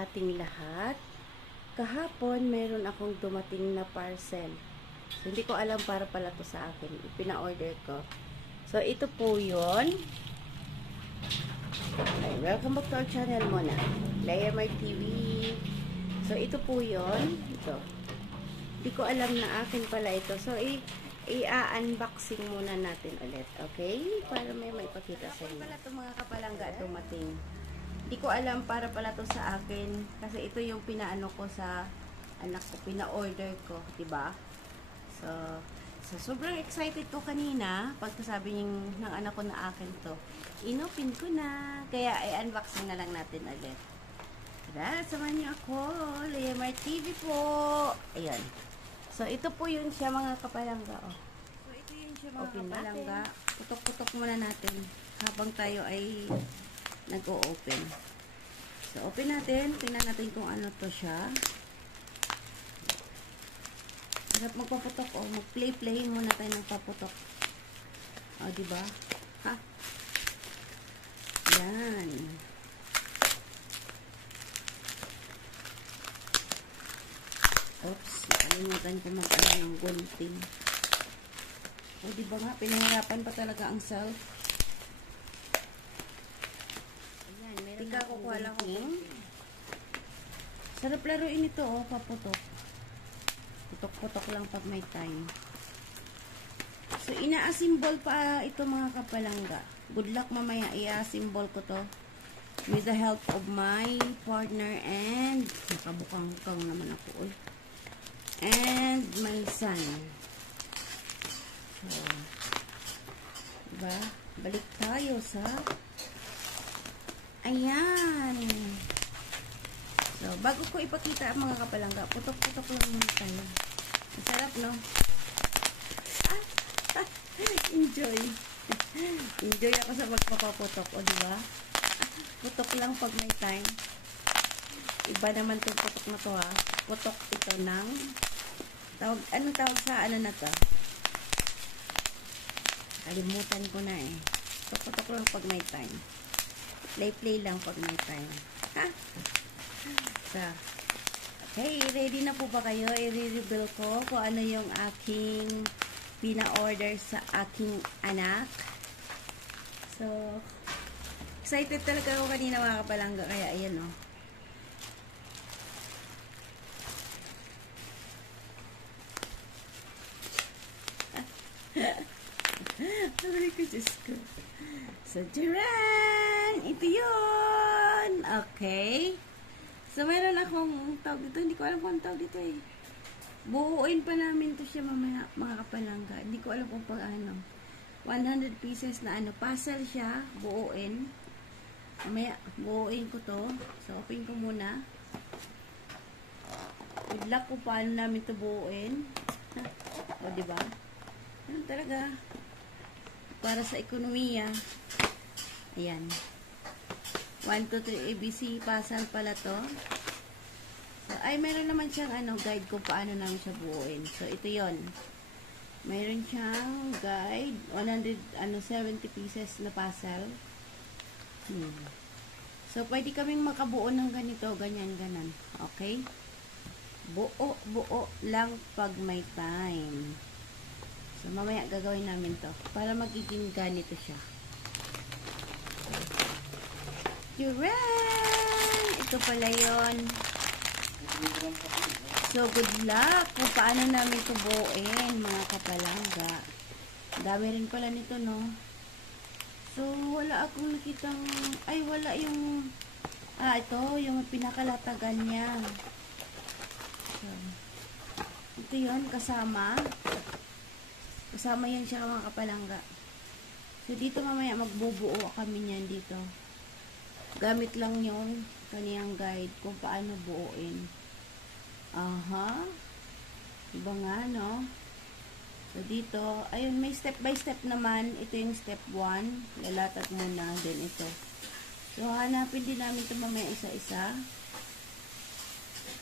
sa ating lahat. Kahapon, meron akong dumating na parcel. So, hindi ko alam para pala to sa akin. Ipina-order ko. So, ito po yun. Okay, welcome back to our channel muna. Leia My TV. So, ito po yun. Ito. Hindi ko alam na akin pala ito. So, i-unboxing muna natin ulit. Okay? Para may maipakita sa inyo. Pala ito mga kapalangga dumating. Hindi ko alam para pala to sa akin kasi ito yung pinaano ko sa anak ko, pina-order ko, 'di ba? So sobrang excited ko kanina pagkasabi ng anak ko na akin to. Inopen ko na, kaya i-unboxing na lang natin ulit. Tara, samahan niyo ako. Leia My TV po. Ayun. So ito po yun siya mga kapalangga, oh. So ito yun siya mga kapalangga. Putok-putok muna natin habang tayo ay nag-o-open. So, open natin. Tingnan natin kung ano to siya. Harap magpaputok. O, mag-play muna tayo ng paputok. O, diba? Ha? Yan. Oops. Nakalimutan ko mag-ano ng gunting. O, diba nga? Pinahirapan pa talaga ang self. Tika, kukuha lang ako. Sarap laruin ito, oh, paputok. Putok-putok lang pag may time. So, ina-assemble pa ito mga kapalangga. Good luck mamaya, i-assemble ko to. With the help of my partner and nakabukang-bukang naman ako, oy. And my son. So, diba? Balik tayo sa ayan. So, bago ko ipakita ang mga kapalangga, putok-putok lang muna tayo. Masarap, no? Enjoy. Enjoy ako sa magpapaputok, o diba? Putok lang pag may time. Iba naman itong putok na to, ha? Putok ito ng anong tawag sa ano na to? Kalimutan ko na eh. Putok lang pag may time. Play lang pag may time. Ha? So, okay, ready na po ba kayo? I-reveal ko kung ano yung aking pina-order sa aking anak. So, excited talaga ako kanina mga kapalangga. Kaya, ayan o. Sabi ko, Diyos ko. So, Jiran! Ito yun! Okay. So, meron akong tawag dito. Hindi ko alam kung tawag dito eh. Buuin pa namin to siya mamaya, mga kapalangga. Hindi ko alam kung pag ano. 100 pieces na ano. Puzzle siya. Buuin. Mamaya, buuin ko to. So, open ko muna. Good luck kung paano namin to buuin. O, diba? Ano talaga? Para sa ekonomiya. Ayan. 1, 2, 3, ABC. Puzzle pala to. So, ay, meron naman siyang ano, guide kung paano namin siya buuin. So, ito yon. Meron siyang guide. 170 pieces na puzzle. So, pwede kaming makabuo ng ganito, ganyan. Okay? Buo lang pag may time. So, mamaya gagawin namin to. Para magiging ganito siya. Yuran! Ito pala yun. So, good luck kung paano namin ito buuin, mga kapalangga. Dami rin pala nito, no? So, wala akong nakitang, ay, wala yung, ito, yung pinakalatagan niya. So, ito yun, kasama. Kasama yan siya mga kapalangga. So, dito mamaya magbubuo kami niyan dito. Gamit lang yung kaniyang guide kung paano buuin. Aha. Diba nga, no? So, dito, ayun, may step by step naman. Ito yung step 1. Lalatag muna. Then, ito. So, hanapin din namin ito mamaya isa-isa.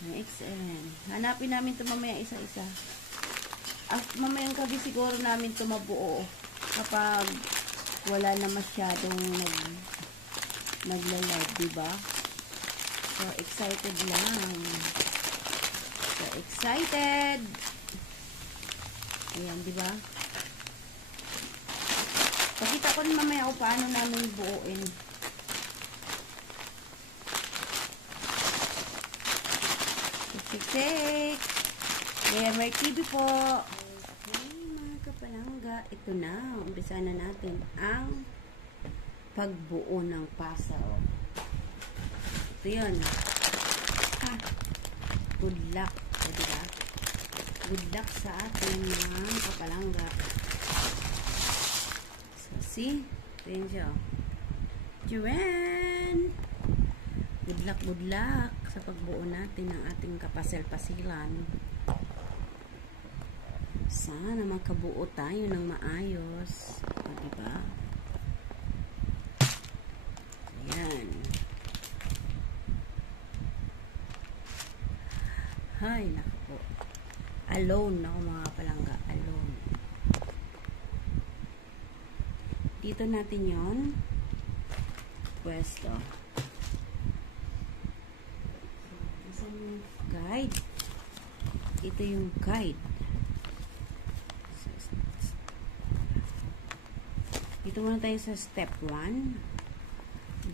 Excellent. Hanapin namin ito mamaya isa-isa. Mamayang gabi siguro namin ito mabuo kapag wala na masyadong nagla-live, diba? So, excited lang. So, excited! Ayan, di ba? Pakita ko rin mamaya kung paano namin buuin. Shake! Gamer TV po! Okay, mga kapalangga. Ito na. Umpisa na natin ang pagbuo ng pasaw. Ito yun. Ha! Good luck. Diba? Good luck sa ating mga kapalangga. So, see? Ito yun siya. Juwen! Good luck sa pagbuo natin ng ating kapasel-pasilan. Sana makabuo tayo ng maayos. O, diba? Ayan. Hay, naku po. Alone ako mga palangga. Alone. Dito natin yon pwesto. Guide. Ito yung guide. Dito muna tayo sa step 1.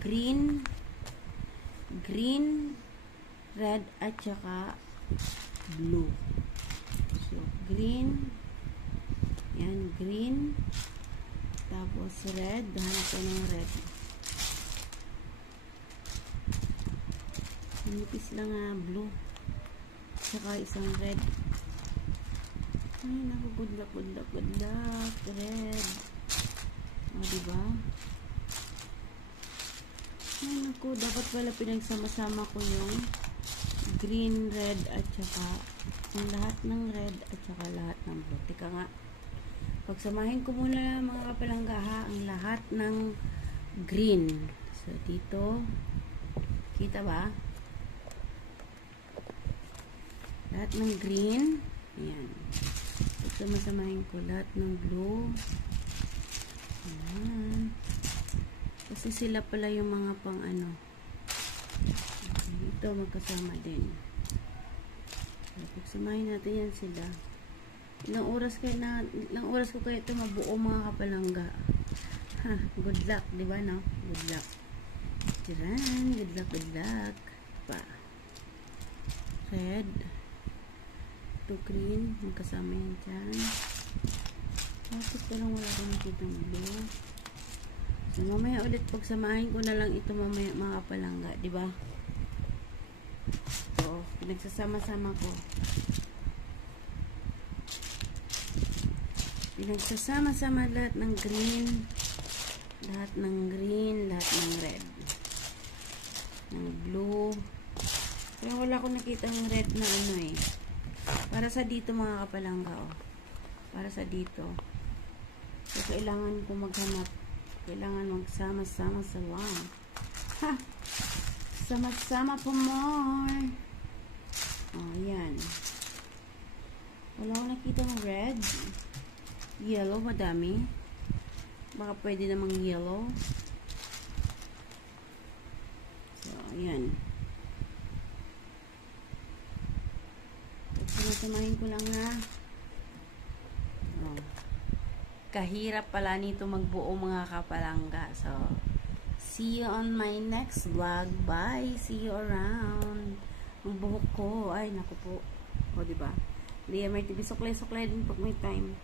Green, red, at saka blue. So, green. Yan, green. Tapos red. Hanap ko ng red. Nipis lang blue. Saka isang red. Ay, naku, good luck. Red. O, diba? Ay, naku, dapat pala pinagsama-sama ko yung green, red, at saka ang lahat ng red, at saka lahat ng blue. Teka nga. Pagsamahin ko muna mga kapalangga ha, ang lahat ng green. So, dito. Kita ba? Lahat ng green. Ayan. Masamahin ko lahat ng blue. Ayan. Kasi sila pala yung mga pang ano. Okay, ito magkasama din. So, pagsamahin natin yan sila. Ilang oras ko kaya ito mabuo mga kapalangga. Ha, good luck, di ba no? Good luck. Tiran, good luck. Pa. Red. Ito green, magkasama yan dyan. Bakit parang wala ko nakitang blue? So, mamaya ulit pagsamahin ko na lang ito mamaya mga kapalangga, di ba? So, pinagsasama-sama ko. Pinagsasama-sama lahat ng green, lahat ng red, ng blue. Pero wala ko nakitang red na ano eh. Para sa dito mga kapalangga, oh. Para sa dito. So, kailangan ko maghanap. Kailangan magsama-sama sa wow. Ha! Sama-sama po more. Oh, yan. Wala ko nakitang red. Yellow, madami. Baka pwede namang yellow. So, ayan. Sinasamahin ko lang na. Oh. Kahirap pala nito magbuo mga kapalangga. So, see you on my next vlog. Bye! See you around. Ang buhok ko. Ay, naku po. O, diba? Gamer TV. Suklay din pag may time.